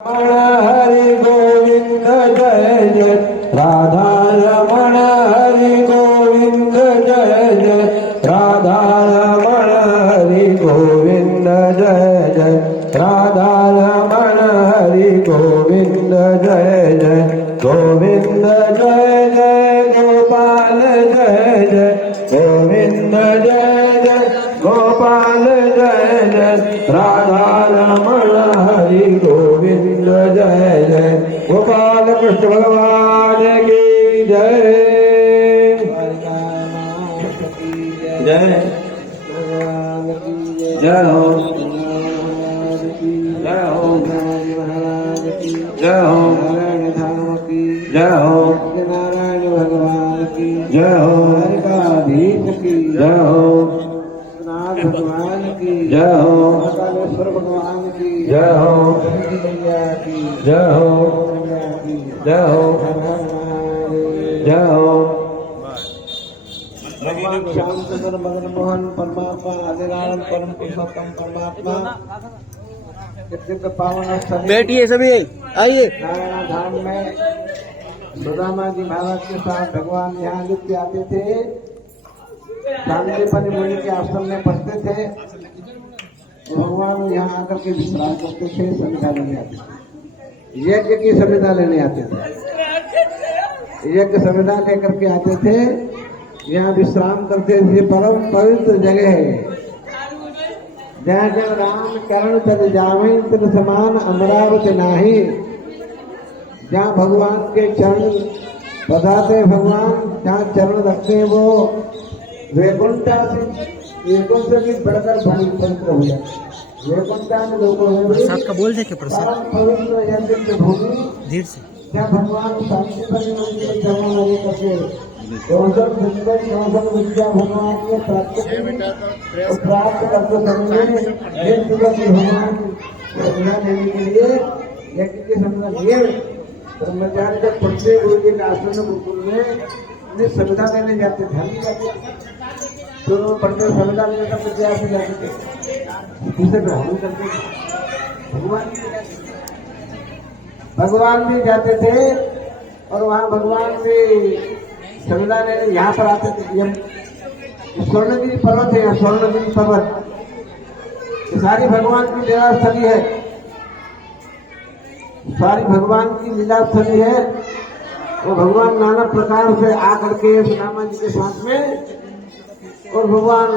हरि गोविंद जय जय राधा रमण हरि गोविंद जय जय राधा रमण हरि गोविंद जय जय राधा रमण हरि गोविंद जय जय गोविंद जय जय गोपाल जय जय गोविंद जय जय गोपाल जय जय राधा रमण हरि गोविंद जय जय गोपाल कृष्ण भगवान की जय जय जय हो जय हो जय हो जय हो नारायण भगवान की जय हो द्वारकाधीश की जय हो नाथ भगवान की जय हो महाकालेश्वर भगवान की जय हो मैया की जय हो मैया की जय हो जय हो भगवान श्याम सुंदर मदन मोहन परमात्मा अधिराम परम पुरुषोत्तम परमात्मा दिव्य पावन स्थल बैठिए सभी आइए। नारायण धाम में सुदामा जी महाराज के साथ भगवान यहाँ नित्य आते थे। शांतिपनि मुनि के आश्रम में पढ़ते थे। भगवान यहाँ आकर के विश्राम करते थे, संविदा लेने आते थे। यज्ञ की संविदा लेने आते थे। यज्ञ संविदा लेकर के आते थे, यहाँ विश्राम करते थे। परम पवित्र जगह है जहाँ जब राम करण तद जावै तद समान अमरावती नाही। जहाँ भगवान के चरण बधाते, भगवान जहाँ चरण रखते हैं वो वैकुंठा से भी बढ़कर पवित्र हो जाए। वैकुंठा में लोगों में प्रसाद का बोल दे के प्रसाद पवित्र यज्ञ भूमि धीरे से जहाँ भगवान शांति करके विद्या भगवान के प्राप्त करते समय भगवान लेने के लिए यज्ञ के समय ब्रह्मचारी जब पढ़ते गुरु जी के आश्रम गुरुकुल में उन्हें संविदा देने जाते थे। तो पढ़ते संविदा लेने का प्रयास जाते थे, उसे ग्रहण करते थे। भगवान भी जाते थे और वहाँ भगवान से संविदा लेने यहाँ पर आते थे। स्वर्णगिरी पर्वत है, यहाँ स्वर्णगिरी पर्वत सारी भगवान की लीला स्थली है। सारी भगवान की लीला स्थली है। वो भगवान नाना प्रकार से आकर के सुदामा जी के साथ में और भगवान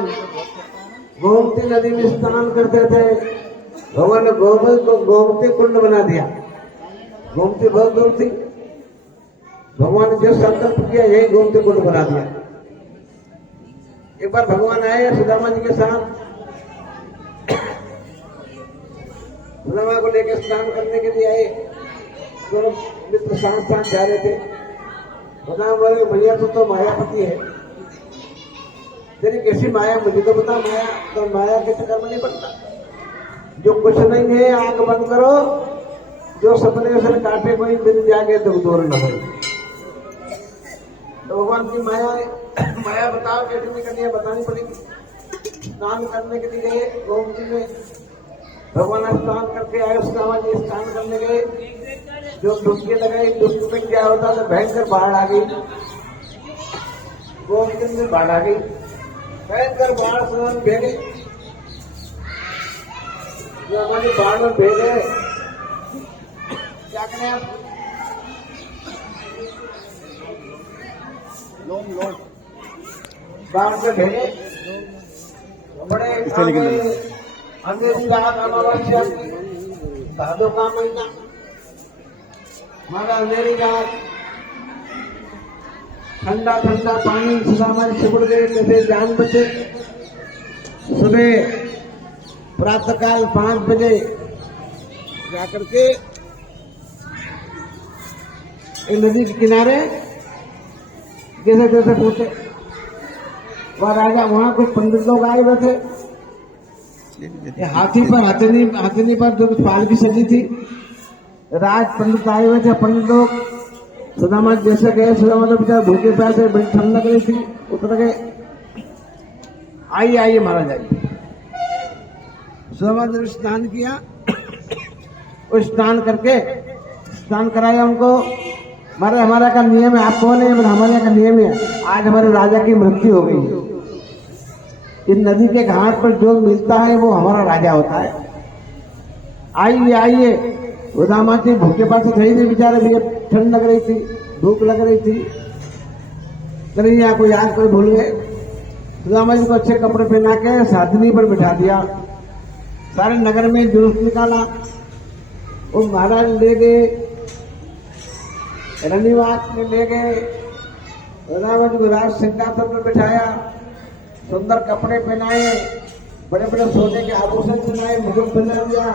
गोमती नदी में स्नान करते थे। भगवान ने गोमती कुंड बना दिया। गोमती बहुत दूर थी, भगवान ने जो संकल्प किया यही गोमती कुंड बना दिया। एक बार भगवान आए सुदामा जी के साथ, सुदामा को लेकर स्नान करने के लिए आए। दोनों मित्र साथ साथ जा रहे थे। बताओ बोले भैया तो मायापति है, तेरी कैसी माया मुझे तो बता। माया तो माया के चक्कर में नहीं पड़ता। जो कुछ नहीं है आंख बंद करो, जो सपने से काटे कोई दिन जाके तो दूर न हो। तो भगवान की माया बताओ कैसे नहीं करनी है, बतानी पड़ेगी। स्नान करने के लिए गए गोमती में, भगवान स्नान करके आए। सुदामा जी स्नान करने गए, जो डुबकी लगाई, डुबकी में क्या होता था, भयंकर बाढ़ आ गई। गोमती में बाढ़ आ गई, भयंकर बाढ़ सुदामा भेजे। जो हमारी बाढ़ में भेजे क्या करें आप? बाढ़ में भेजे बड़े अंधेरी रात अमावस्या भादों का महीना, हमारा अंधेरी रात, ठंडा ठंडा पानी सुदामा जी छिपड़ गए, कैसे जान बचे। सुबह प्रातःकाल 5 बजे जाकर के नदी के किनारे जैसे जैसे पहुंचे, वह राजा वहां कुछ पंडित लोग आए हुए थे। हाथी पर हाथनी पर जो पालकी सजी थी, राज पंडित आए हुए थे। पंडित लोग सुदामा जैसे गए, सुदामा तो बेचारे भूखे प्यासे, बड़ी ठंड लग रही थी, उतर गए। आइए महाराज आइए। सुदामा ने स्नान किया वो स्नान करके स्नान कराया उनको। हमारे हमारा का नियम है, आपको नहीं, हमारे यहाँ का नियम है। आज हमारे राजा की मृत्यु हो गई, इस नदी के घाट पर जो मिलता है वो हमारा राजा होता है। आइए आइए, उदामा जी भूखे पास थे ही नहीं बेचारे, भी ठंड लग रही थी, भूख लग रही थी, कन्हैया को याद कर भूल गए। उदामा जी को अच्छे कपड़े पहना के साधनी पर बिठा दिया, सारे नगर में जुलूस निकाला। वो महाराज ले गए, रनिवास में ले गए, उदामा जी को राज सिंहासन पर बिठाया, सुंदर कपड़े पहनाए, बड़े बड़े सोने के आभूषण पहनाए, मुकुट पहना दिया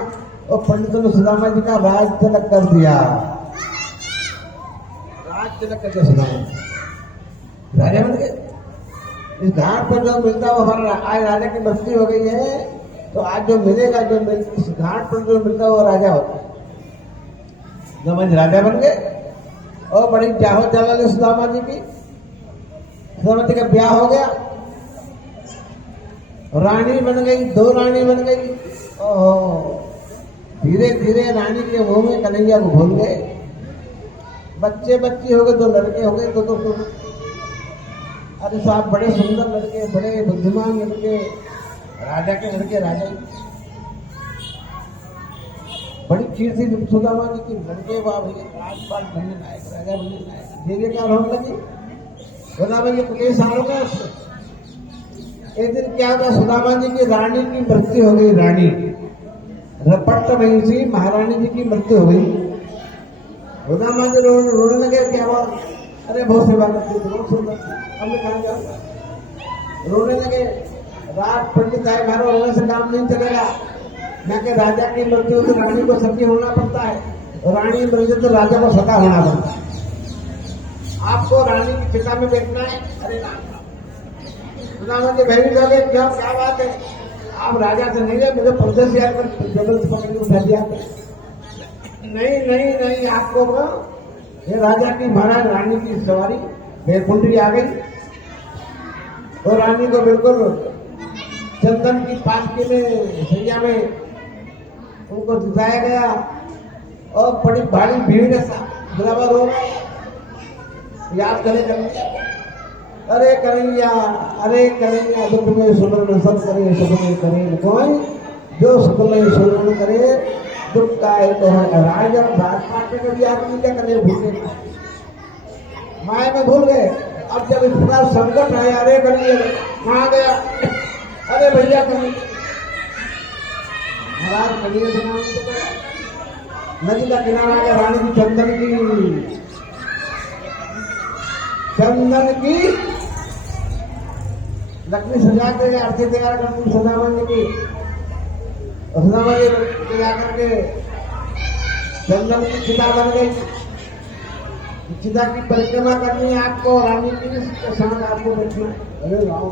और पंडितों ने सुदामा जी का राज तिलक कर दिया। राज तिलक करके सुदामा राजा बन गए। इस घाट पर जो मिलता है वो हमारा, आज राजा की मृत्यु हो गई है तो आज जो मिलेगा, जो इस घाट पर जो मिलता है वो राजा होता है। सुदामा जी राजा बन गए और बड़ी चाहो जलाली सुदामा जी की। सुदामा जी का ब्याह हो गया, रानी बन गई, 2 रानी बन गई। ओहो, धीरे धीरे रानी के मुंह में कन्हैया को भूल गए। बच्चे बच्ची हो गए, 2 लड़के हो गए, 2 अरे साहब बड़े सुंदर लड़के, बड़े बुद्धिमान लड़के, राजा के लड़के राजा ही। बड़ी कीर्ति सुदामा जी की, लड़के वाह भैया राजपाट बनने लायक, राजा बनने लायक। धीरे क्या होने लगी, सुदामा जी पुलिस आ गया। एक दिन क्या हुआ, सुदामा जी की रानी की मृत्यु हो गई। रानी रपट नहीं थी, महारानी जी की मृत्यु हो गई। सुदामा जी रोने लगे, क्या हुआ, अरे बहुत सेवा करती थी, बहुत सुंदर, हमने कहा जाओ। रोने लगे, रात पंडित आए, मारो रोने से काम नहीं चलेगा। मैं के राजा की मृत्यु तो रानी को सती होना पड़ता है, रानी मृत्यु तो राजा को सता होना पड़ता है। आपको रानी की चिता में बैठना है। अरे सुदामा जी भयभीत हो गए, क्या बात है, आप राजा से नहीं है, मुझे प्रदेश यार जबल से पकड़ के उठा दिया। नहीं नहीं नहीं, आपको ये राजा की महाराज रानी की सवारी बैकुंठी आ गई और रानी को बिल्कुल चंदन की पालकी में सैया में उनको दिखाया गया और बड़ी भारी भीड़ के साथ बराबर हो याद करे अरे कन्हैया, अरे कन्हैया, दुख में सुमरन सब करे, सुख में करे कोई, जो सुख में सुमरन करे दुख का है तो है। राजा राजपाट में कभी आदमी क्या करे, भूले माया में भूल गए। अब जब इतना संकट आया, अरे कन्हैया कहाँ गया, अरे भैया कन्हैया, महाराज कन्हैया से नाम तो गया। नदी का किनारा गया, रानी की चंदन की लकड़ी सजा के आरती तैयार करती सुदामा जी की। सुदामा जी सजा करके चंदन की चिता बन गई। चिता की परिक्रमा करनी है आपको, रानी की साथ आपको बैठना है। अरे राम,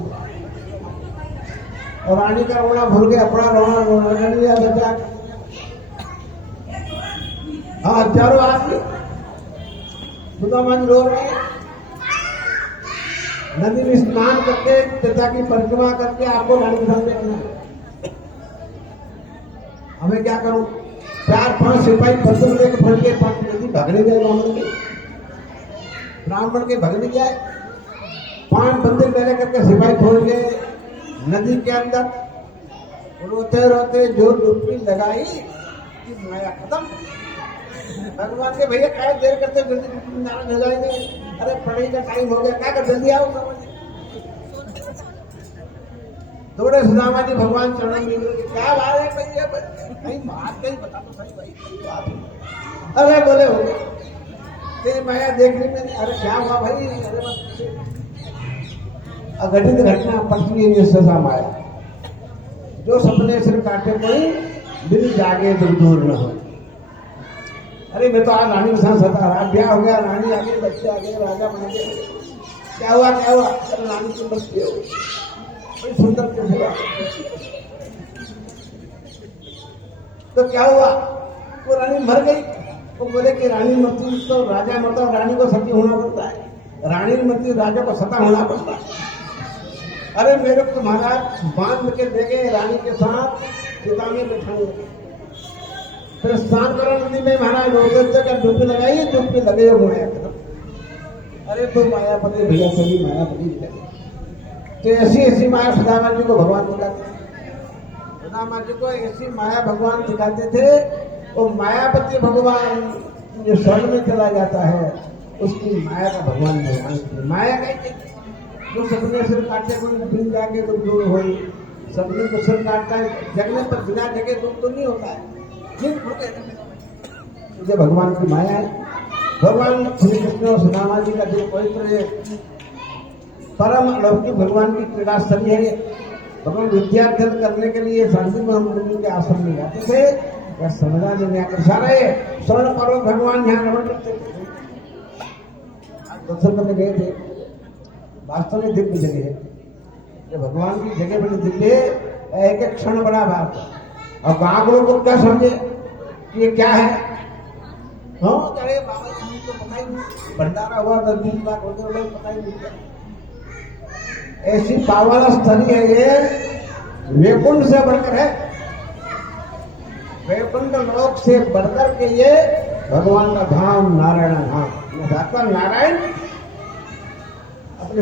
और रानी का रोना भूल गया, अपना रोना कर लिया बचा। हाँ, चारों आदमी सुदामा जी रो रहे हैं। नदी में स्नान करके पिता की परिक्रमा करके आपको रानी के साथ देखना है। हमें क्या करूं, 4-5 सिपाही फसल लेकर फट के नदी भगने गए, ब्राह्मण के भगने गए। 5 बंदे पहले करके सिपाही छोड़ गए नदी के अंदर। रोते रोते जो डुबकी लगाई कि माया खत्म। भगवान के भैया क्या देर करते, जल्दी नाराज हो जाएंगे। अरे पढ़ाई का टाइम हो गया, क्या कर, जल्दी आओ। दौड़े सुदामा जी भगवान चरण में, क्या बात है भैया, कहीं बात कहीं बता तो सही भाई। अरे बोले हो गए तेरी माया देखने में। अरे क्या हुआ भाई, अरे अघटित घटना पटनी ये सजा माया, जो सपने सिर काटे कोई दिल जागे तो दूर न हो। अरे मैं तो आज रानी के साथ सता रहा, ब्याह हो गया, रानी आ गई, बच्चे आ गए, राजा बन गए। क्या हुआ क्या हुआ, अरे रानी की मृत्यु हो गई, बड़ी सुंदर हुआ। तो क्या हुआ, वो रानी मर गई। वो बोले कि रानी मृत्यु तो राजा मरता, रानी को सती होना पड़ता है, रानी मृत्यु राजा को सता होना पड़ता है। अरे मेरे को महाराज बांध के ले गए रानी के साथ चिता में बैठाने। फिर स्नान करो नदी में महाराज रोज जगह डुबकी लगाई, डुबकी लगे माया खत्म। अरे तो मायापति भैया सभी मायापति तो ऐसी ऐसी माया सुदामा जी को भगवान दिखाते थे। सुदामा जी को ऐसी माया भगवान दिखाते थे। वो मायापति भगवान जो स्वर्ग में चला जाता है उसकी माया का भगवान भगवान माया का जो सबने सिर काटे को बिन जाके तो दूर हो, सबने को सिर काटता है जगने पर बिना जगह दुख तो नहीं होता है। ये भगवान की माया है। भगवान श्री कृष्ण और सुदामा जी का जो पवित्र है परम अलौकिक भगवान की क्रीड़ा स्थली है। भगवान विद्यार्थन करने के लिए शांति में हम मुनि के आश्रम में जाते थे या समझा लेने आकर सारे स्वर्ण पर्वत भगवान यहाँ नमन करते थे, दर्शन करने गए थे। वास्तव में दिव्य जगह है, ये भगवान की जगह बड़ी दिव्य है। एक एक क्षण बड़ा बात है। और गाँव लोग को क्या समझे कि ये क्या है? हाँ अरे बाबा जी तो पता ही नहीं, भंडारा हुआ 10-20 लाख होते लोग पता ही नहीं क्या। ऐसी पावन स्थली है ये, वैकुंठ से बढ़कर है, वैकुंठ लोक से बढ़कर के ये भगवान का धाम नारायण धाम। डॉक्टर नारायण अपने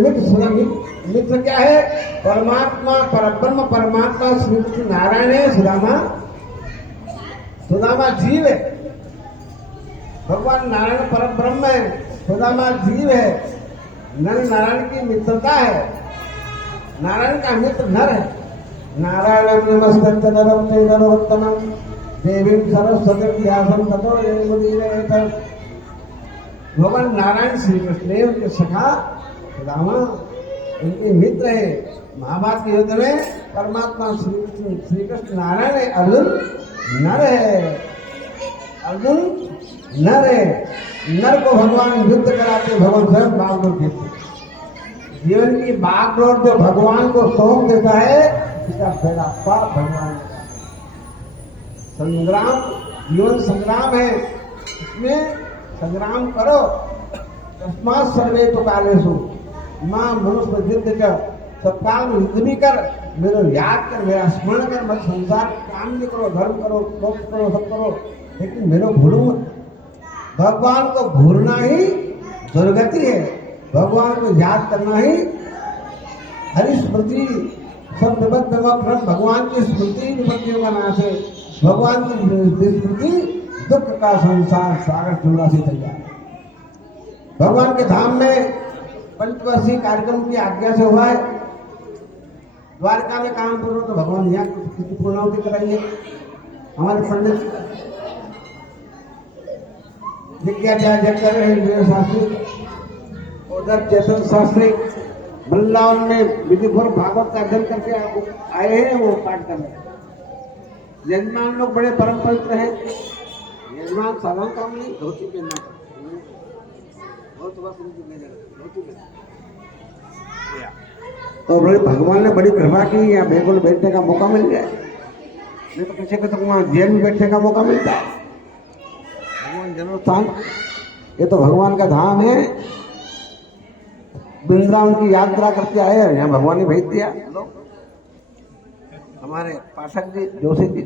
मित्र क्या है? परमात्मा परब्रह्म परमात्मा श्री कृष्ण नारायण है। सुदामा जीव है। भगवान नारायण परब्रह्म है, सुदामा जीव है। नर नारायण की मित्रता है, नारायण का मित्र नर है। नारायण नमस्ते नरम नरोत्तम देवी सरस्वती आसन तथो भगवान नारायण श्री कृष्ण उनके सखा सुदामा उनके मित्र है। महाभारत के युद्ध में परमात्मा श्री कृष्ण नारायण है, अर्जुन नर है। अर्जुन नर है, नर को भगवान युद्ध कराते भगवान स्वयं बागडोर देते। जीवन की बागडोर जो भगवान को सौंप देता है इसका बेड़ा पार भगवान का। संग्राम जीवन संग्राम है, इसमें संग्राम करो। तस्मात् सर्वे तो कालेषु मां मनुष्य जिद्द कर, सब काल में युद्ध भी कर, मेरे याद कर, मेरा स्मरण कर, मत संसार काम भी करो, धर्म करो, मोक्ष करो, सब करो, लेकिन मेरे भूलो मत। भगवान को भूलना ही दुर्गति है, भगवान को याद करना ही हरि स्मृति सब भगवान की स्मृति विपत्तियों का नाश है। भगवान की स्मृति दुख का संसार सागर चूड़ा से तैयार। भगवान के धाम में पंचवर्षीय कार्यक्रम की आज्ञा से हुआ है। द्वारका में काम पूर्ण तो भगवान यहाँ किसी पूर्णावती कराइए। हमारे पंडित विज्ञाचार्य कर रहे हैं शास्त्री, उधर चेतन शास्त्री वृंदावन में विधिपुर भागवत का अध्ययन करके आए हैं, वो पाठ कर रहे हैं। यजमान लोग बड़े परम पवित्र हैं। यजमान साधारण काम नहीं, धोती पहनना तो बड़े भगवान ने बड़ी कृपा की, यहाँ बेगुल बैठने का मौका मिल गया। नहीं तो किसी को तो वहाँ जेल में बैठने का मौका मिलता है। भगवान जन्म स्थान ये तो भगवान का धाम है। वृंदावन की यात्रा करके आए हैं, यहाँ भगवान ने भेज दिया। हमारे पाठक जी जोशी जी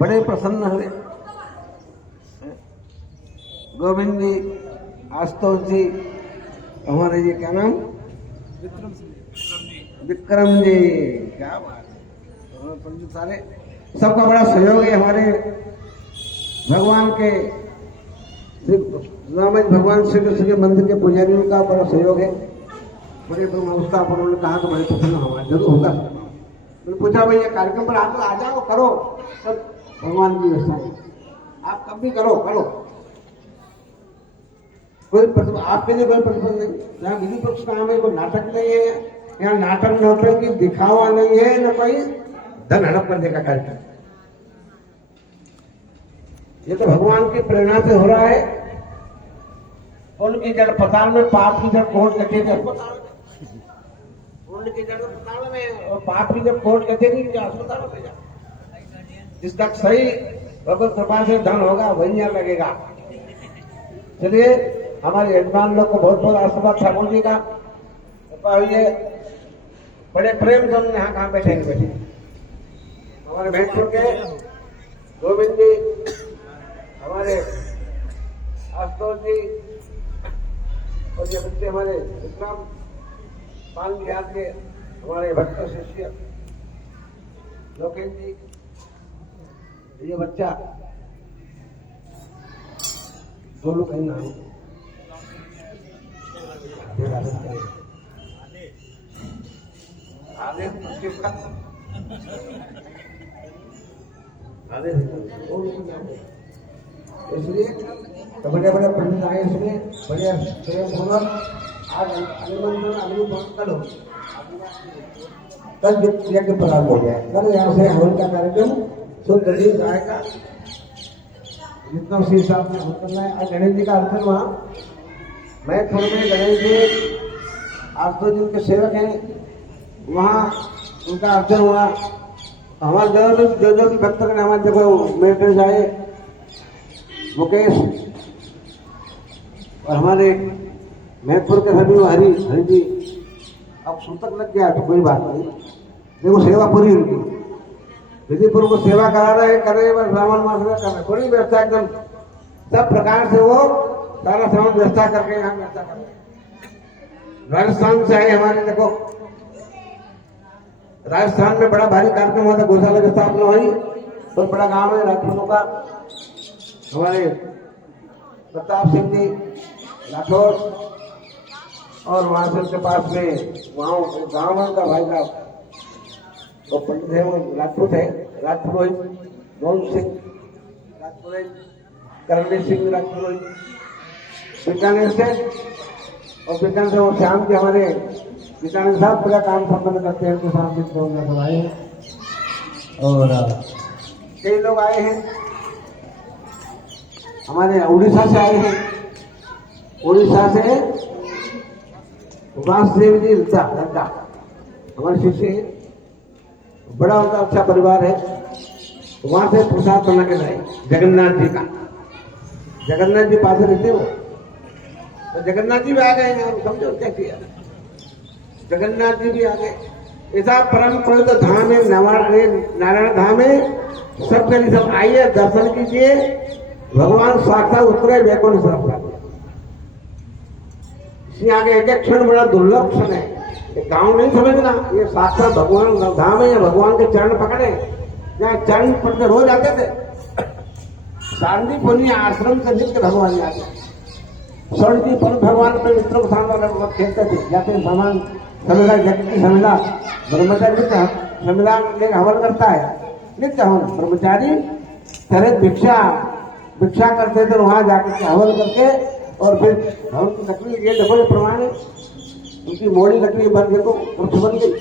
बड़े प्रसन्न हुए। गोविंद जी, आशुतोष जी, हमारे ये क्या नाम, विक्रम जी, क्या बात है। सारे सबका बड़ा सहयोग है। हमारे भगवान के भगवान श्री कृष्ण के मंदिर के पुजारियों का बड़ा सहयोग है। बड़े अवस्था पर उन्होंने कहा तो बड़े प्रसन्न हमारे जरूर होगा। मैंने पूछा भाई ये कार्यक्रम पर आप आ जाओ, करो, सब भगवान की व्यवस्था है, आप कब भी करो करो, कोई आपके लिए कोई प्रतिबंध नहीं। यहाँ विधि पक्ष काम है, कोई नाटक नहीं है, यहाँ नाटक नौटंकी की दिखावा नहीं है, न कोई धन हड़प करने का कार्यक्रम। ये तो भगवान की प्रेरणा से हो रहा है। उनकी जड़ पताल में, पाप की जड़ कोर्ट कचहरी, उनकी जड़ अस्पताल में और पाप की जड़ कोर्ट कचहरी अस्पताल में जा। जिसका सही भगवत कृपा से धन होगा वही यहाँ लगेगा। चलिए हमारे यजमान लोग को बहुत बहुत आशीर्वाद ठाकुर जी का कृपा हुई है। बड़े प्रेम से हमने यहाँ कहाँ बैठेंगे बैठे। हमारे भैंसपुर के गोविंद जी, हमारे आशुतोष जी और ये बच्चे हमारे विक्रम पाल बिहार के हमारे भक्त शिष्य लोकेश जी, ये बच्चा दो लोग कहीं नाम आधे इसलिए तो बड़े बड़े पंडित आए, इसलिए बढ़िया प्रेमपूर्वक आज अभिनंदन अभिनंदन करो। कल यज्ञ प्रारंभ हो गया, कल यहाँ से हवन का कार्यक्रम शुद्ध गणेश आएगा, जितना उसी हिसाब से हवन करना है। और गणेश जी का अर्चन वहाँ मैथुर में गणेश जी 8 दिन के सेवक हैं, वहाँ उनका अर्चन हुआ। हमारे जो भी भक्त ने हमारे देखो मेरे आए मुकेश और हमारे मैथुर के सभी हरि जी, अब सूतक लग गया तो कोई बात नहीं, देखो सेवा पूरी उनकी विधिपुर को सेवा करा रहे करे, ब्राह्मण मास में कर रहे, थोड़ी व्यवस्था एकदम सब प्रकार से वो सारा सामान व्यवस्था करके यहाँ व्यवस्था कर रहे। राजस्थान से आए हमारे, देखो राजस्थान में बड़ा भारी कार्यक्रम हुआ था, गौशाला की स्थापना हुई, बहुत बड़ा गांव है राजपूतों का। हमारे प्रताप सिंह जी राठौर और वहां से उनके पास में वहां गांव का भाई साहब वो पंडित है, वो राजपूत है, राजपुरोहित मोहन सिंह राजपुरोहित, करणवीर सिंह राजपुरोहित बीकानेर से, और बीकानेर से वो श्याम के हमारे बीकानेर साहब पूरा काम संपन्न करते हैं, उनके साथ भी सब आए हैं। और कई लोग आए हैं हमारे उड़ीसा से आए हैं, उड़ीसा से वासुदेव जी लद्दा हमारे शिष्य हैं, बड़ा उनका अच्छा परिवार है। वहां से प्रसाद बना के लाए जगन्नाथ जी का, जगन्नाथ जी पास रहते हो तो जगन्नाथ जी भी आ गए हैं, समझो क्या किया, जगन्नाथ जी भी आ गए। ऐसा परम पवित्र धाम है नारायण धाम है, सब कहीं सब आइए दर्शन कीजिए, भगवान साक्षात उतरे वैकुंठ साक्षात। आगे एक एक क्षण बड़ा दुर्लभ क्षण है, गांव नहीं समझना, ये साक्षात भगवान धाम है, या भगवान के चरण पकड़े, यहाँ चरण पकड़े रोज आते थे। शांति पुण्य आश्रम से नित्य भगवान जाते, स्वर्णती पर भगवान अपने मित्रों के साथ खेलते थे, जाते सामान समिधा जगत की समिधा ब्रह्मचारी नित्य समिधा लेकर हवन करता है, नित्य हवन ब्रह्मचारी तरह भिक्षा करते थे, वहां जाकर के हवन करके और फिर हवन की लकड़ी ये देखो ये प्रमाण है, उनकी मोड़ी लकड़ी बन गई तो वृक्ष बन गई।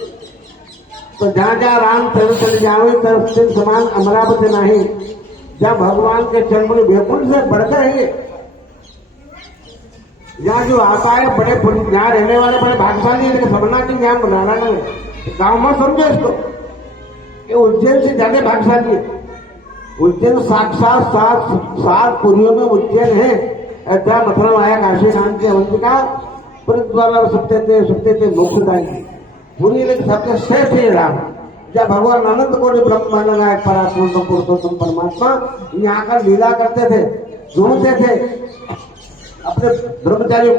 तो जहाँ जहाँ राम चल जाओ तब समान अमरावती नहीं, जब भगवान के चरण वैकुंठ से बढ़ते हैं, यहाँ जो आता है बड़े यहाँ रहने वाले बड़े भागशाली है, समझना कि यहाँ नारायण में गाँव में समझो इसको, ये उज्जैन से ज्यादा भागशाली है। उज्जैन साक्षात 7 पुरियों में उज्जैन है। अयोध्या मथुरा आया काशी नाम के का द्वारा सत्य थे मोक्षदायी पूरी सबसे श्रेष्ठ है राम। जब भगवान अनंत कोटि ब्रह्म नायक परात्मा पुरुषोत्तम परमात्मा यहाँ का लीला करते थे, ढूंढते थे, अपने ब्रह्मचारी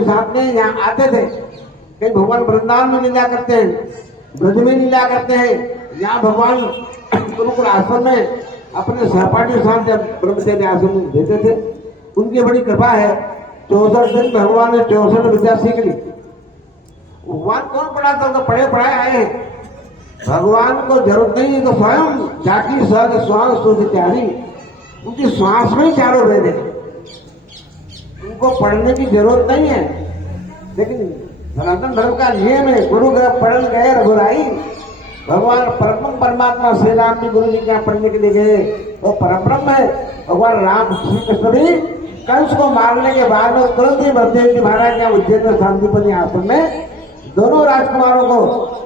साथ में यहाँ आते थे। कहीं भगवान वृंदावन में लीला करते हैं, ब्रज में लीला करते हैं, यहाँ भगवान गुरुकुल आश्रम में अपने सहपाठी साथ जब ब्रह्मचारी आश्रम में देते थे, उनकी बड़ी कृपा है। 64 दिन भगवान ने 64 विद्या सीख ली। भगवान कौन पढ़ाता, तो पढ़े पढ़ाए आए हैं। भगवान को जरूरत नहीं है तो स्वयं जाकी सहज श्वास सूझ त्यारी, उनकी श्वास में चारों वेद है, उनको पढ़ने की जरूरत नहीं है। लेकिन सनातन धर्म का नियम है, गुरु पढ़ गए रघुराई। भगवान परमात्मा श्री राम जी गुरु जी के यहाँ पढ़ने के लिए गए, वो परब्रह्म है। भगवान राम श्री कृष्ण भी कंस को मारने के बाद में तुरंत ही बलदेव जी महाराज यहाँ उज्जैन में शांतिपति आश्रम में दोनों राजकुमारों को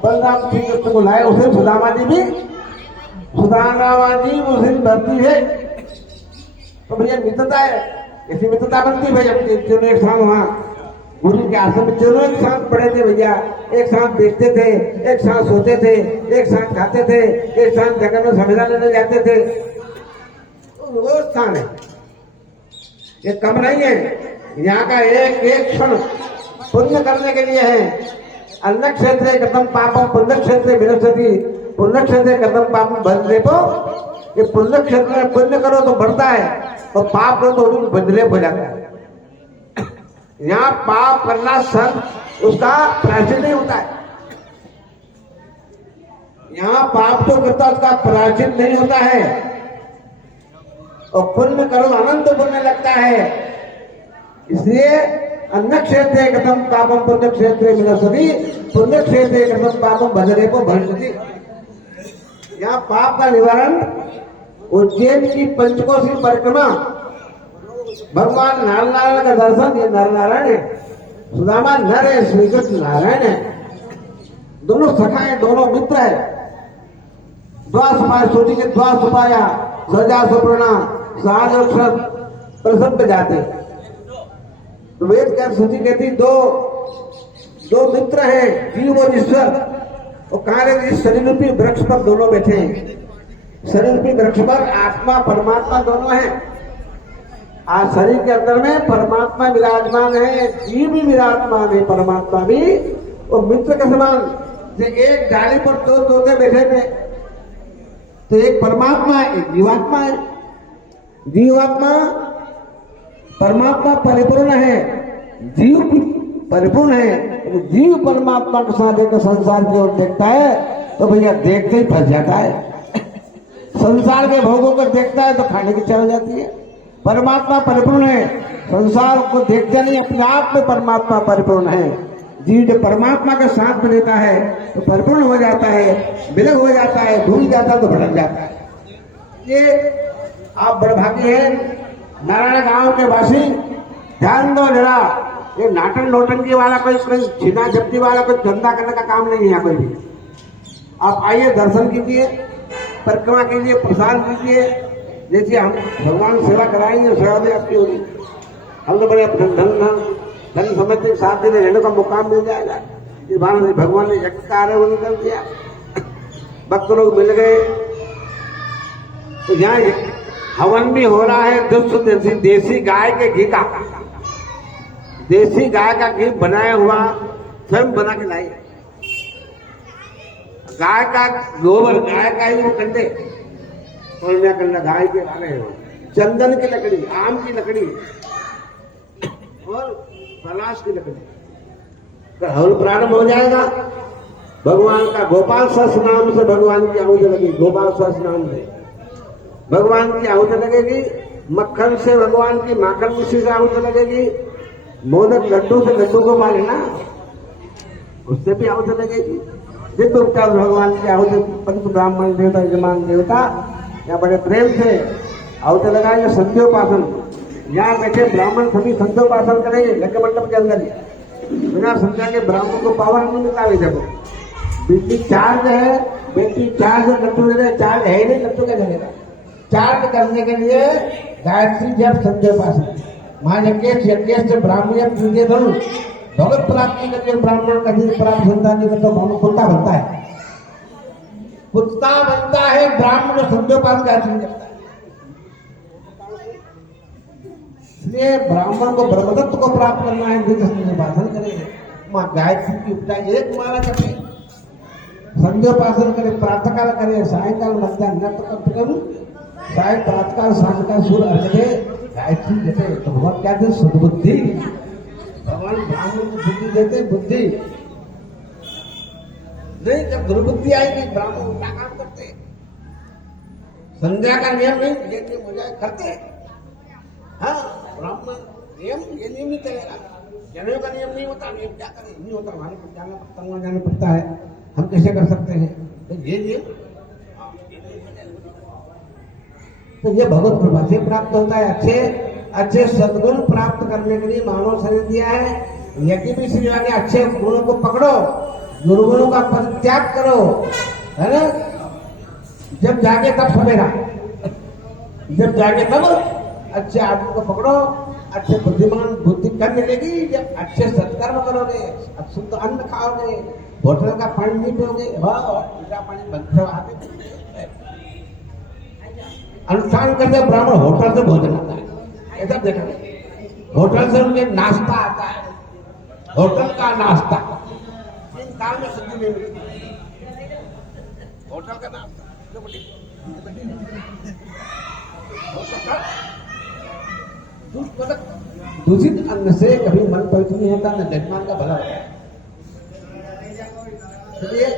बलराम श्री कृष्ण को लाए। उसे सुदामा जी भी उस दिन भरती है। तो भैया मित्रता है, ऐसी मित्रता बनती है भैया। दोनों एक साथ वहाँ गुरु के आश्रम में दोनों एक साथ पढ़े थे भैया, एक साथ बेचते थे, एक साथ सोते थे, एक साथ खाते थे, एक साथ जगह में संविधा लेने जाते थे। वो स्थान है, ये कम नहीं है। यहाँ का एक एक क्षण पुण्य करने के लिए है। अन्न क्षेत्र कथम पापम पुण्य क्षेत्र विनश्यति, पुण्य क्षेत्र कथम पापम बंधलेपो। ये पुण्य क्षेत्र में पुण्य करो तो बढ़ता है और पाप करो तो बंधलेप हो जाता है। यहाँ पाप करना सन उसका प्रायश्चित नहीं होता है। यहाँ पाप तो करता उसका प्रायश्चित नहीं होता है और पुण्य करो अनंत पुण्य लगता है। इसलिए अन्न क्षेत्र कथम पापम पुण्य क्षेत्र विनश्यति, पुण्य क्षेत्र कथम पापम बंधलेपो भविष्यति। यहाँ पाप का निवारण उज्जैन की पंचकोशी परिक्रमा, भगवान नारायण का दर्शन, ये नर नारायण है, सुदामा नर है, श्री कृष्ण नारायण है, दोनों सखा है, दोनों मित्र है। द्वास पाया सोची के द्वास पाया सजा सुप्रणा सहज अक्षर प्रसन्न पे जाते। तो वेद क्या सोची कहती दो मित्र हैं, जीव और ईश्वर। वो कहा रहे इस शरीर रूपी वृक्ष पर दोनों बैठे हैं। शरीर रूपी वृक्ष पर आत्मा परमात्मा दोनों हैं। आज शरीर के अंदर में परमात्मा विराजमान है, जीव भी विराजमान है, परमात्मा भी। वो मित्र के समान जो एक डाली पर दो तोते बैठे थे, तो एक परमात्मा है, एक जीवात्मा है। जीवात्मा परमात्मा परिपूर्ण है, जीव परिपूर्ण है। जीव परमात्मा के साथ एक संसार की ओर देखता है तो भैया देखते ही फंस जाता है। संसार के भोगों को देखता है तो खाने की चल जाती है। परमात्मा परिपूर्ण है, संसार को देखते नहीं, अपने आप में परमात्मा परिपूर्ण है। जीव जब परमात्मा के साथ में लेता है तो परिपूर्ण हो जाता है, विलग हो जाता है, भूल जाता है तो भटक जाता है। ये आप बड़भागी हैं नारायण गांव के वासी, ध्यान दो जरा। ये नाटक नौटंकी वाला कोई छीना झपटी वाला कोई धंधा करने का काम नहीं है यहाँ कोई भी। आप आइए, दर्शन कीजिए, परिक्रमा कीजिए, प्रसाद कीजिए। जैसे हम भगवान सेवा कराएंगे सेवा भी आपकी होगी। हम तो बड़े धन समझते 7 दिन रहने का मुकाम मिल जाएगा। इस बार भगवान ने यज्ञ कार्य वो कर दिया, भक्त लोग मिल गए। तो यहाँ हवन भी हो रहा है देसी गाय के घी का, देसी गाय का घी बनाया हुआ स्वयं बना के लाई। गाय का गोबर, गाय का ही वो कंडे और कंडा गाय के आ रहे हो, चंदन की लकड़ी, आम की लकड़ी और पलाश की लकड़ी का हवन प्रारंभ हो जाएगा। भगवान का गोपाल सहस्त्र नाम से भगवान की आहुति लगेगी। गोपाल सहस्त्र नाम से भगवान की आहुति लगेगी। मक्खन से भगवान की माखन मिश्री से आहुति लगेगी। मोदक लड्डू से लड्डू को मारना, उससे भी आहुति लगेगी। दिव्य उपचार भगवान की आहुति, पंच ब्राह्मण देवता यजमान देवता यहाँ बड़े प्रेम से आहुति लगाएंगे। संध्योपासन, यहाँ बैठे ब्राह्मण सभी संध्योपासन करेंगे यज्ञ मंडप के अंदर ही। बिना संध्या के ब्राह्मण को पावर नहीं मिलता है। जब बेटी चार्ज है, बेटी चार्ज लड्डू दे, चार्ज है नहीं, लड्डू क्या जगेगा। चार्ज करने के लिए गायत्री जब संध्योपासन महायज्ञ ब्राह्मण पूजे धनु भगवत प्राप्ति करके ब्राह्मण का दिन प्राप्त होता नहीं तो कुत्ता बनता है, कुत्ता बनता है ब्राह्मण संध्योपासन गायत्री करता है। इसलिए ब्राह्मण को ब्रह्मदत्त को प्राप्त करना है, संध्योपासन करें। माँ गायत्री की उपचार एक माला करें, संध्योपासन करें, प्रातःकाल करें, सायंकाल मध्याह्न नृत्य करूं, साय प्रातःकाल सायंकाल सूर्य अर्घ्य गायत्री देते। तो भगवान क्या देते? सद्बुद्धि। भगवान ब्राह्मण को बुद्धि देते, बुद्धि नहीं। जब दुर्बुद्धि आएगी ब्राह्मण उल्टा काम करते। संध्या का नियम नहीं, ये नियम हो जाए करते। हाँ, ब्राह्मण नियम, ये नियम नहीं चलेगा। जनों का नियम नहीं होता, नियम क्या करें, नहीं होता। हमारे को जाना पड़ता, वहां जाना पड़ता है, हम कैसे कर सकते हैं? तो ये नियम, तो ये भगवत कृपा से प्राप्त होता है। अच्छे सद्गुण प्राप्त करने के लिए मानव शरीर दिया है। यज्ञ भी श्री ने अच्छे गुणों को पकड़ो, दुर्गुणों का परित्याग करो, है ना। जब जागे तब सवेरा, जब जागे तब अच्छे आदमी को पकड़ो, अच्छे बुद्धिमान बुद्धि कब मिलेगी? जब अच्छे सत्कर्म करोगे, शुद्ध अन्न खाओगे, होटल का पानी नहीं पियोगे। उल्टा पानी बंद अनुष्ठान करते ब्राह्मण होटल से भोजन आता है, ऐसा देखा नहीं। होटल से उनके नाश्ता आता है, होटल का नाश्ता 3 साल में सिद्धि नहीं मिलती। होटल का नाश्ता दूषित अन्न से कभी मन पवित्र नहीं होता, न जजमान का भला होता है। इसलिए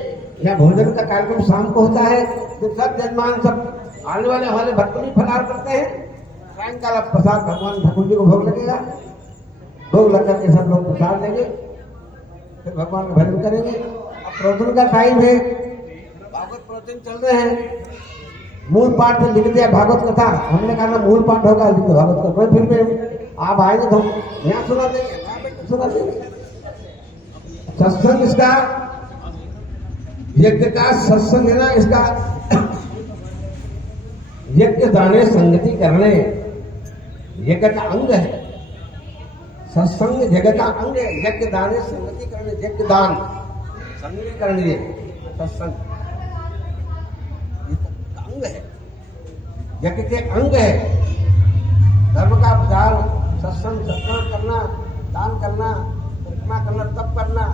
यह भोजन का कार्यक्रम शाम को होता है, तो सब जजमान सब आने वाले हमारे भक्त भी फलाहार करते हैं। सायंकाल प्रसाद भगवान ठाकुर जी को भोग लगेगा, भोग लग करके सब लोग प्रसाद लेंगे, फिर भगवान का भजन करेंगे। अब प्रवचन का टाइम है, भागवत प्रवचन चल रहे हैं। मूल पाठ लिख दिया भागवत कथा, हमने कहा ना मूल पाठ होगा लिख दो भागवत कथा, फिर भी आप आएंगे तो यहाँ सुना देंगे, सुना देंगे। सत्संग इसका यज्ञ का सत्संग है ना, इसका यज्ञ दाने संगति करने यज्ञ का अंग है। सत्संग जगत का अंग है, यज्ञ दाने संगति करने, यज्ञ दान संगति करने सत्संग अंग है, यज्ञ के अंग है। धर्म का प्रचार, सत्संग सत्संग करना, दान करना, प्रतिमा करना, तप करना,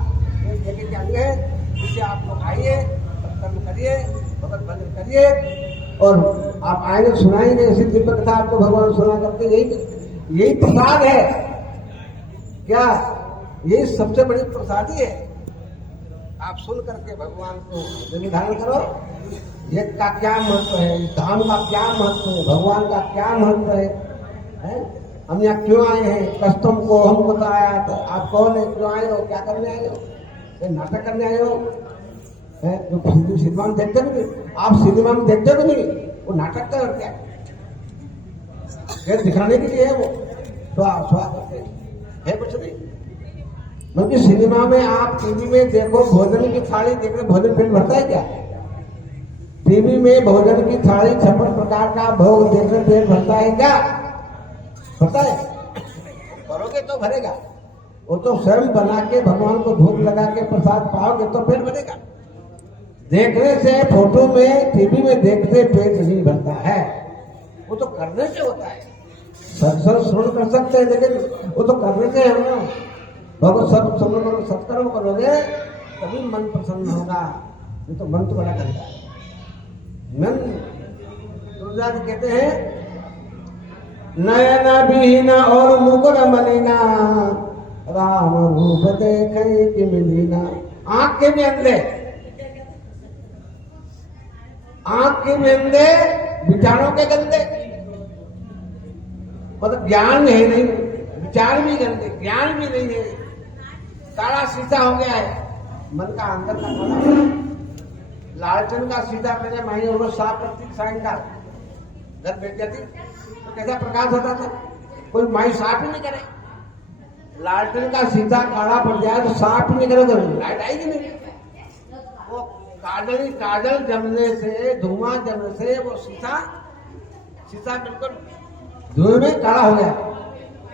ये यज्ञ के अंग है। जिससे आप लोग आइए, सत्संग करिए, भगवत भजन करिए, और आप आएंगे सुनाएंगे ऐसी दिव्य कथा आपको भगवान सुना करके। यही प्रसाद है क्या, यही सबसे बड़ी प्रसादी है। आप सुन करके भगवान को निधान करो, यज्ञ का क्या महत्व है, इस धाम का क्या महत्व है, भगवान का क्या महत्व है? हम यहाँ क्यों आए हैं, कस्टम को हमको बताया, तो आप कौन है, क्यों आए हो, क्या करने आए हो, नाटक करने आए हो? जो सिनेमा में देखते भी नहीं, आप सिनेमा में देखते भी नहीं, वो नाटक का क्या है, दिखाने के लिए है वो, तो आप स्वाद करते है कुछ नहीं। क्योंकि सिनेमा में आप टीवी में देखो, भोजन की थाली देख रहे, भोजन पेट भरता है क्या? टीवी में भोजन की थाली 56 प्रकार का भोग देख रहे पेट भरता है क्या? भरता है? करोगे तो भरेगा, वो तो स्वयं बना के भगवान को भोग लगा के प्रसाद पाओगे तो पेट भरेगा। देखने से, फोटो में, टीवी में देखते पेट नहीं भरता है, वो तो करने से होता है। सत्संग श्रवण कर सकते हैं, लेकिन वो तो करने से है ना। भगवत श्रवण करो, सत्कर्म करोगे तभी मन प्रसन्न होगा, ये तो मन तो बड़ा करता है। मन तुलसीदास कहते हैं, नयन विहीन और मुकुर मलिना, राम रूप देखे कि मिलीना। आंख के भी अंधे, आंख के भी अंधे, विचारों के गंदे, मतलब ज्ञान है नहीं, विचार भी गंदे, ज्ञान भी नहीं है, काला शीशा हो गया है मन का, अंदर का काला। लालचन का शीशा मैंने माई और साफ करती सायंकाल, घर बैठ जाती तो कैसा प्रकाश होता था, कोई माई साफ ही नहीं करे। लालटेन का शीशा काला पड़ जाए तो साफ ही नहीं करोगे, लाइट आएगी नहीं। वो काजल जमने से, धुआं जमने से वो शीशा बिल्कुल धुएं में काला हो गया।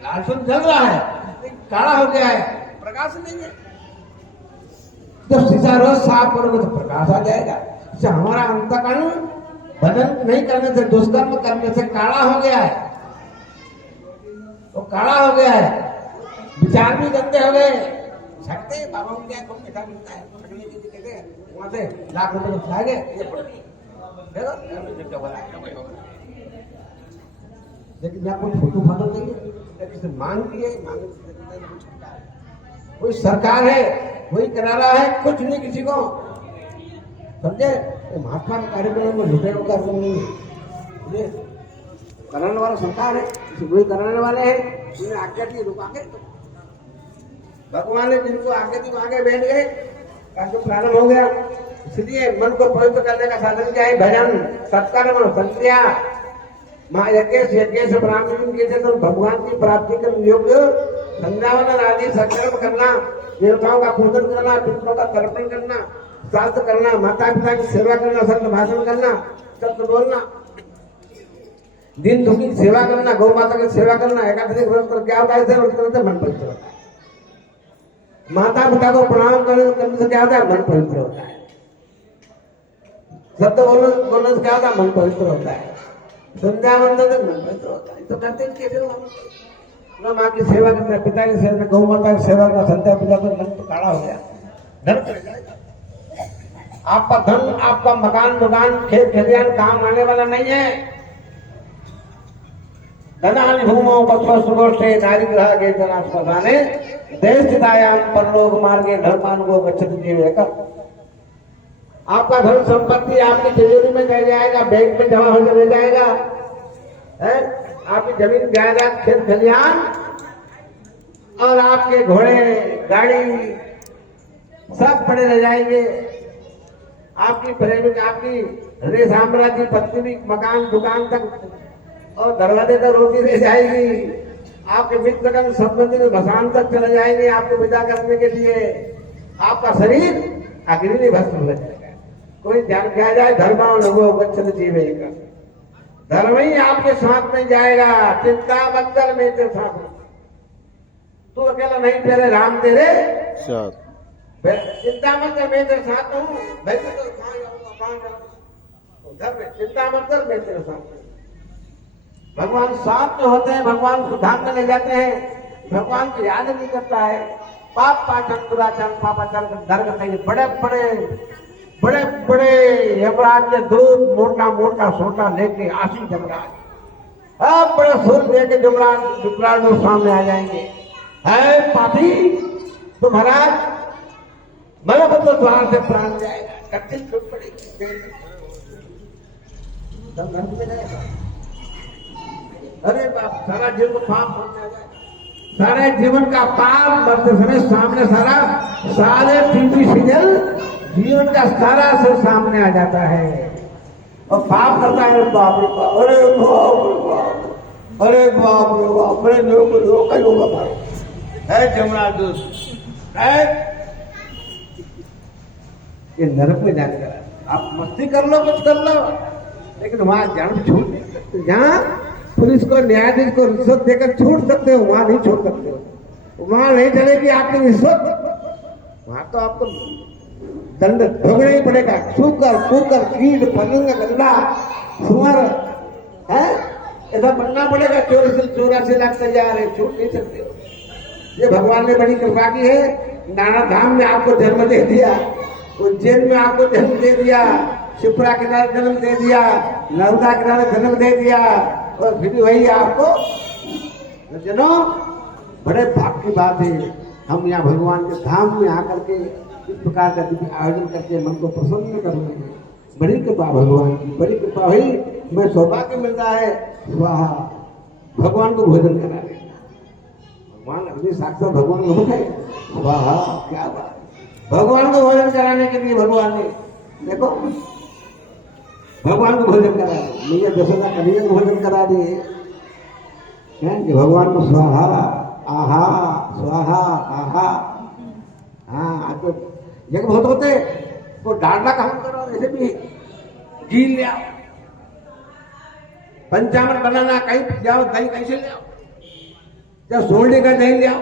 लालटेन जल रहा है, काला हो गया है, प्रकाश नहीं है। जब शीशा रोज साफ करोगे तो प्रकाश आ जाएगा। इससे हमारा अंतःकरण भजन नहीं करने से, दुष्कर्म करने से काला हो गया है, तो काला हो गया है, विचार भी गंदे हो गए। छठते बाबा को क्या खूब पैसा मिलता है, छठने के लिए कहते हैं, वहां से लाख रुपए उठाएंगे, ये पड़ देखो, लेकिन यहाँ कोई फोटो फाटो नहीं है, मांग की है, कोई सरकार है वही करा रहा है, कुछ नहीं किसी को, समझे? महात्मा के कार्यक्रम में लुटे का कार्यक्रम नहीं है, कराने वाला सरकार है, वही कराने वाले हैं, उन्हें आज्ञा दी, रुक आगे भगवान ने जिनको आगे दी आगे बैठ गए, कार्यक्रम प्रारंभ हो गया। इसलिए मन को पवित्र करने का साधन क्या है? भजन, सत्कर्म, संक्रिया, यज्ञ से ब्राह्मण तो भगवान की प्राप्ति के योग्य संध्यावंदन आदि सत्कर्म करना, देवताओं का पूजन करना, पितरों का तर्पण करना, शास्त्र करना, माता पिता की सेवा करना, सत्य भाषण करना, सत्य बोलना, दिन दुखी सेवा करना, गौ माता की सेवा करना, एकादशी व्रत कर क्या होता है? व्रत करने से मन पवित्र होता है। माता पिता को प्रणाम करने से क्या होता है? मन पवित्र होता है। सत्य बोलने से क्या होता है? मन पवित्र होता है। संध्या वंदन तो होता है, तो करते हैं कैसे हो? ना माँ की सेवा करते हैं, पिता की सेवा में, गौ माता की सेवा करना, संध्या पूजा तो मन तो काला हो गया, धन चले जाएगा। आपका धन, आपका मकान दुकान खेत खलियान काम आने वाला नहीं है। धनानि भूमौ पत्वसुगोष्ठे नारीगृह के जनास्पदाने देशचितायां परलोक मार्गे धर्मानुगो गच्छति जीवेका। आपका धन संपत्ति आपकी तिजोरी में रह जाएगा, बैंक में जमा हो चले जाएगा, है? आपकी जमीन जायदाद खेत खलियान और आपके घोड़े गाड़ी सब पड़े रह जाएंगे। आपकी प्रेमिक, आपकी हृदय साम्राज्य, पत्नी, मकान दुकान तक और दरवाजे तक रोटी रह जाएगी। आपके मित्रगण संबंधी भसान तक चले जाएंगे आपको विदा करने के लिए। आपका शरीर अग्नि भस्म हो जाएगा। कोई ध्यान किया जाए, धर्मा लोगों गच्छति जीवेका, धर्म ही आपके साथ में जाएगा। चिंता मत कर, मैं तेरे साथ हूं, तू अकेला नहीं, तेरे राम तेरे साथ। चिंता मत कर, मैं तेरे साथ हूँ। भाई तो कहाँ जाऊँ, धर्म चिंता मत कर, मैं तेरे साथ हूँ। भगवान साथ में होते हैं, भगवान को धाम में ले जाते हैं, भगवान को याद नहीं करता है। पाप पाचन दुराचन पापाचन दर्ग कहीं बड़े बड़े यमराज के दूध मोटा मोटा सोटा लेके आशी जमराज, अब बड़े सुर लेके जमराज लोग सामने आ जाएंगे। है पापी तो महाराज मतलब तो द्वार से प्राण जाएगा, कठिन छूट पड़ेगी, तब नर्क में जाएगा। अरे बाप, सारा जीवन पाप बन जाएगा, सारे जीवन का पाप मरते समय सामने सारे टीपी सीजन जीवन का सारा से सामने आ जाता है और पाप करता है। बाप रे बाप, अरे बाप रे बाप, अरे बाप रे बाप, अरे लोग कई होगा है जमराज दोस्त है। ये नरक में जाकर आप मस्ती कर लो, कुछ कर लो, लेकिन वहां जान छूट नहीं सकते। जहाँ पुलिस को न्यायाधीश को रिश्वत देकर छूट सकते हो, वहां नहीं छोड़ सकते हो। वहां नहीं चलेगी आपकी रिश्वत, वहां तो आपको दंड भोगना ही पड़ेगा। सूकर कुकर कीट पतंग गंदा सुअर है, ऐसा बनना पड़ेगा। 84 लाख तैयार है, छूट नहीं सकते हो। ये भगवान ने बड़ी कृपा की है। नाना धाम में आपको जन्म दे दिया, उज्जैन में आपको जन्म दे दिया, शिप्रा किनारे जन्म दे दिया, नर्मदा किनारे जन्म दे दिया, और फिर वही आपको जनो बड़े भाग की बात है। हम यहाँ भगवान के धाम में आकर के इस प्रकार का आयोजन करके मन को प्रसन्न कर रहे हैं। बड़ी कृपा भगवान की, बड़ी कृपा हुई। मैं सौभाग्य मिलता है, स्वाहा भगवान को भोजन करा रहे। भगवान अपने साक्षात भगवान को है, स्वाहा क्या बात। भगवान को भोजन कराने के लिए भगवान ने देखो भगवान को भोजन करा दिए, मैया जसोदा कन्हैया को भोजन करा दिए कि भगवान को स्वाहा आहा स्वाहा आहा। हाँ तो ये बहुत होते तो डालना काम करो, ऐसे भी घी ले आओ, पंचामृत बनाना कहीं जाओ, दही कैसे ले आओ, क्या सोल्डी का दही ले आओ।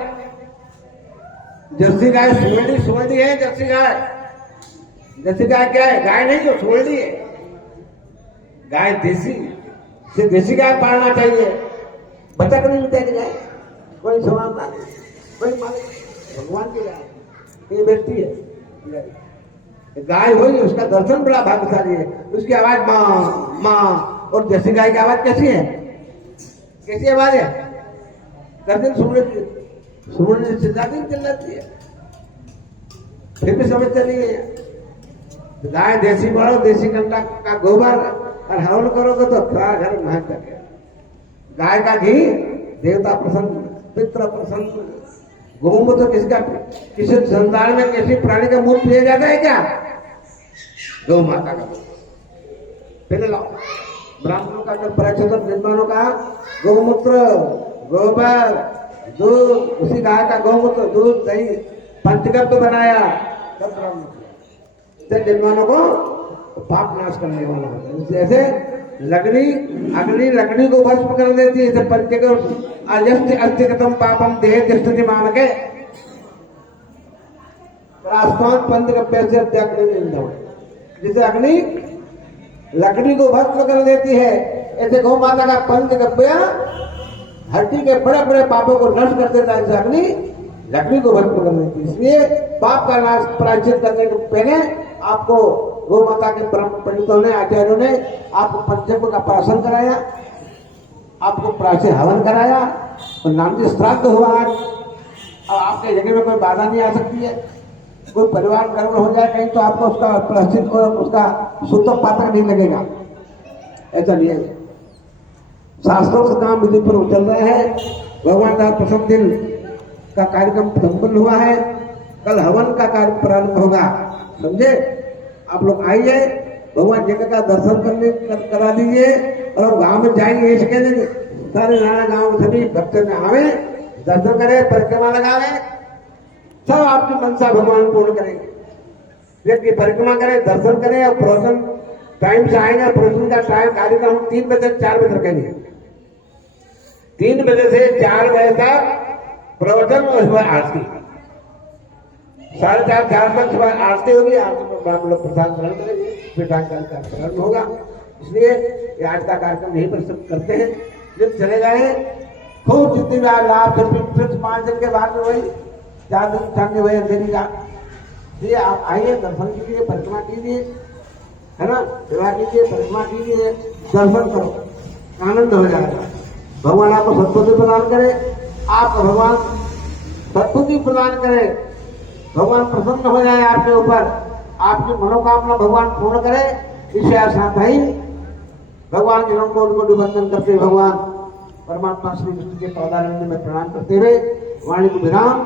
जर्सी गाय सोल्डी है, जर्सी गाय क्या है? गाय नहीं, जो सोल्डी है गाय देसी गाय पालना चाहिए। बच्चा कभी मिलता है गाय, कोई समानता नहीं, कोई मालिक भगवान की गाय ये बेचती है। गाय हुई, उसका दर्शन बड़ा भाग्यशाली है। उसकी आवाज माँ माँ, और देसी गाय की आवाज कैसी है? कैसी आवाज है? गर्दन सुनने से ज्यादा चिल्लाती है, फिर भी समझ चली है। गाय देसी बढ़ो, देसी कंडा का गोबर और हवन करोगे तो सारा घर महक सके। गाय का घी देवता प्रसन्न, पितृ प्रसन्न। गोमूत्र किसी संसार में किसी प्राणी का मूत्र पिया जाता है क्या? गौ माता का पहले लाओ। ब्राह्मणों का पराक्षर विद्वानों का गौमूत्र, गोबर, दूध, उसी गाय का गौमूत्र, दूध, दही पंचगव्य बनाया, तब ब्राह्मण विद्वानों को पाप नाश करने वाला होता है। जैसे अग्नि लकड़ी को भस्म कर देती है, पंचगव्य अजस्ति अस्तिगतम पापम देह तिष्ठति मानके आसमान पंचगव्य से अत्याग्नि। जैसे अग्नि लकड़ी को भस्म कर देती है, ऐसे गौ माता का पंच गप्या धरती के बड़े बड़े पापों को नष्ट कर देता है। अग्नि लकड़ी को भस्म कर देती है। इसलिए पाप का नाश प्रायश्चित करने के पहले आपको गौ माता के परम पंडितों ने, आचार्यों ने आपको पंचम का प्राशन कराया, आपको प्राचीन हवन कराया और नामजी श्राद्ध हुआ आज। अब आपके जगह में कोई बाधा नहीं आ सकती है। कोई परिवार गर्भ हो जाए कहीं तो आपको उसका प्रायश्चित और उसका शुद्ध पात्र नहीं लगेगा। ऐसा नहीं है। शास्त्रों से काम विधि पर चल रहे हैं। भगवान का प्रथम दिन का कार्यक्रम संपन्न हुआ है। कल हवन का कार्य प्रारंभ होगा। समझे? आप लोग आइए, भगवान जगह का दर्शन करा दीजिए और हम गांव में जाएंगे। इसके दिन सारे नाना गांव में सभी भक्त में आवे, दर्शन करें, परिक्रमा लगावे, सब आपकी मनसा भगवान पूर्ण करेंगे। व्यक्ति परिक्रमा करें, दर्शन करें और प्रवचन टाइम से आएंगे। प्रवचन का टाइम कार्यक्रम 3 बजे से 4 बजे रखेंगे। 3 बजे से 4 बजे तक प्रवचन और सुबह आरती। 4:30 4 तक सुबह आरती होगी। आरती में ब्राह्मण लोग प्रसाद ग्रहण करेंगे, फिर कार्यक्रम का प्रारंभ होगा। इसलिए ये आज का कार्यक्रम यहीं पर सब करते हैं। जब चले गए खूब जितनी भी लाभ, फिर 5 दिन के बाद में वही 4 दिन ठंडे वही अंधेरी रात। इसलिए आप आइए, दर्शन कीजिए, परिक्रमा कीजिए, है ना, सेवा कीजिए, परिक्रमा कीजिए, दर्शन करो, आनंद हो जाएगा। भगवान आपको सद्बुद्धि प्रदान करे, आपको भगवान सद्बुद्धि प्रदान करे, भगवान प्रसन्न हो जाए आपके ऊपर, आपकी मनोकामना भगवान पूर्ण करे। इसे आशा ही भगवान के नाम को उनको वंदन करते भगवान परमात्मा श्री विष्णु के पौधारण्य में प्रणाम करते हुए वाणी को विराम।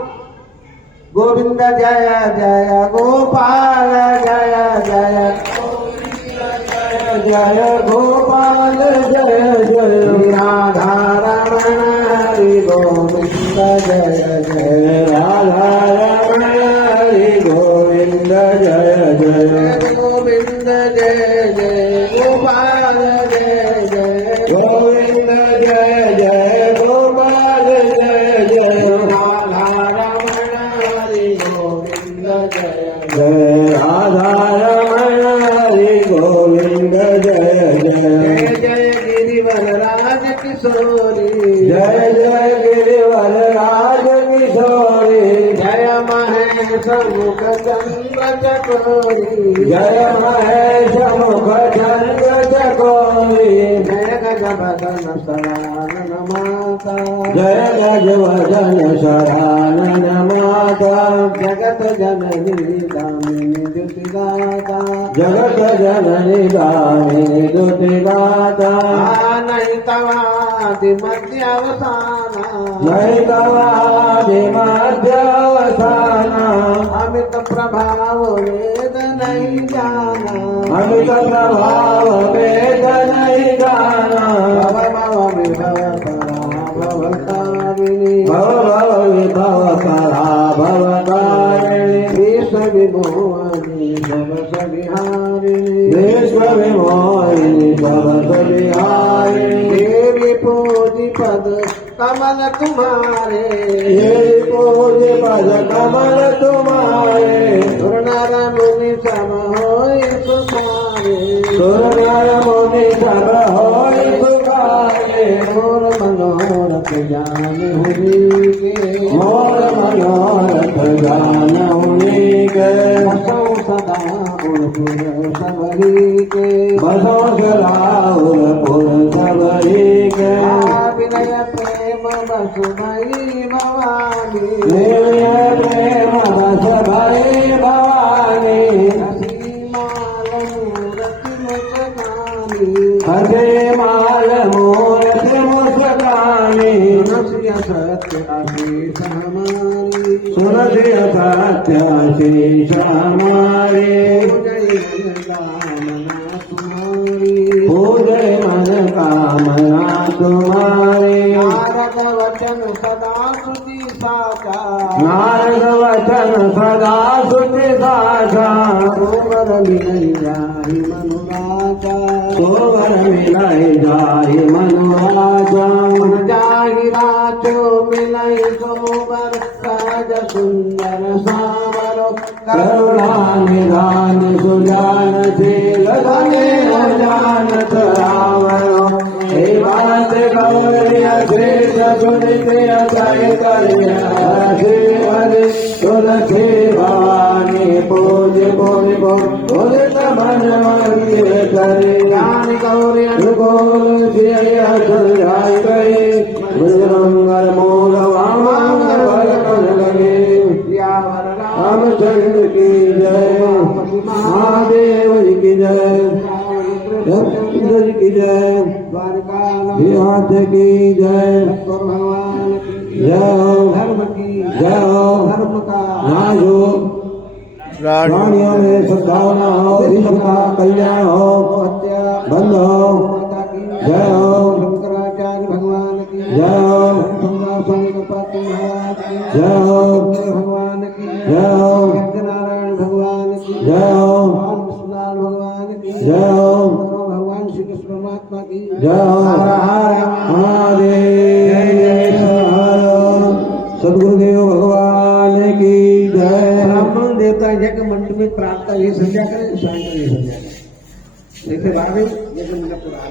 गोविंद जय जय गोपाल जय जय जय गोपाल जय जय राधा रमण हरि गोविंद जय जय राधा रमण हरि गोविंद जय जय गोविंद जय जय गोपाल जय जय गोविंद जय जय गोपाल जय जय राधा रमण हरि गोविंद जय जय राधा रमण हरि गोविंद जय जय जय गिरिवर राज किशोरी जय जय गिरिवर राज किशोरी जय महेश मुख चंद्र चकोरी जय महेश मुख चंद्र चकोरी जय गजवदन शरानन माता जय गजवदन शरानन माता जगत जननी दामिनी दुतिगाता जगत जननी दामिनी दुतिगाता नहीं तवादि मध्यावसाना नहीं तवादि मध्यावसाना अमित प्रभाव वेद नहीं जाना अमित प्रभाव वेद नहीं जाना भव विभव पराभवतारिणी भव विभव पराभवतारिणी विश्व विमोहिनी भवस विहारिणी विश्व विमोहिनी भवस विहारिणी देवी पूजी पद कमल तुम्हारे देवी पूजी पद कमल तुम्हारे सुर नर मुनि सब होय पुकारे सुर नर मुनि सब होय पुकारे मोर मनोरथ जान हुनी के मोर मनोरथ जान हुनी के बसो सदा उड़पुर सबरी के बसो सदा उड़पुर सबरी के विनय प्रेम बस भई भवानी विनय प्रेम बस भई भवानी हरे माल मूरत मुस्कानी सुनसिय सत्य आशीष हमारी सुनसिय सत्य आशीष हमारी पूजय मन कामना तुम्हारी नारद वचन सदा सुधि साचा नारद वचन सदा सुधि साचा सोवर मिलई जाहि मनु राजा सोवर मिलई जाहि मनु राजा जाहि राजो मिलई सोवर सहज सुंदर सावर करुणा निधान सुजान शील धने जानत रावण तुलसी भवानी पूज पूज बोल तमन करे ज्ञान गौरी अनुकूल सुलझाई गई मंगल मूल वामन लगे रामचंद्र की जय महादेव जी की जय चंद्र जी की जय विहात की जय भगवान की जय धर्म की जय हो धर्म का नाजो प्राणियों में सद्भावना हो विश्व का कल्याण हो हत्या बंद हो माता की जय हो शंकराचार्य भगवान की जय हो स्वामी गणपति महाराज की जय हो भगवान की जय हो नारायण भगवान की जय हो विष्णुलाल भगवान की जय हो भगवान श्री कृष्ण परमात्मा की जय हो महादेव सदगुरुदेव भगवान की जय ब्राह्मण देवता यज्ञ मंडप में प्रातः ये संध्या करें सायंकाल ये संध्या करें जैसे भावे यज्ञ मंडप पुराण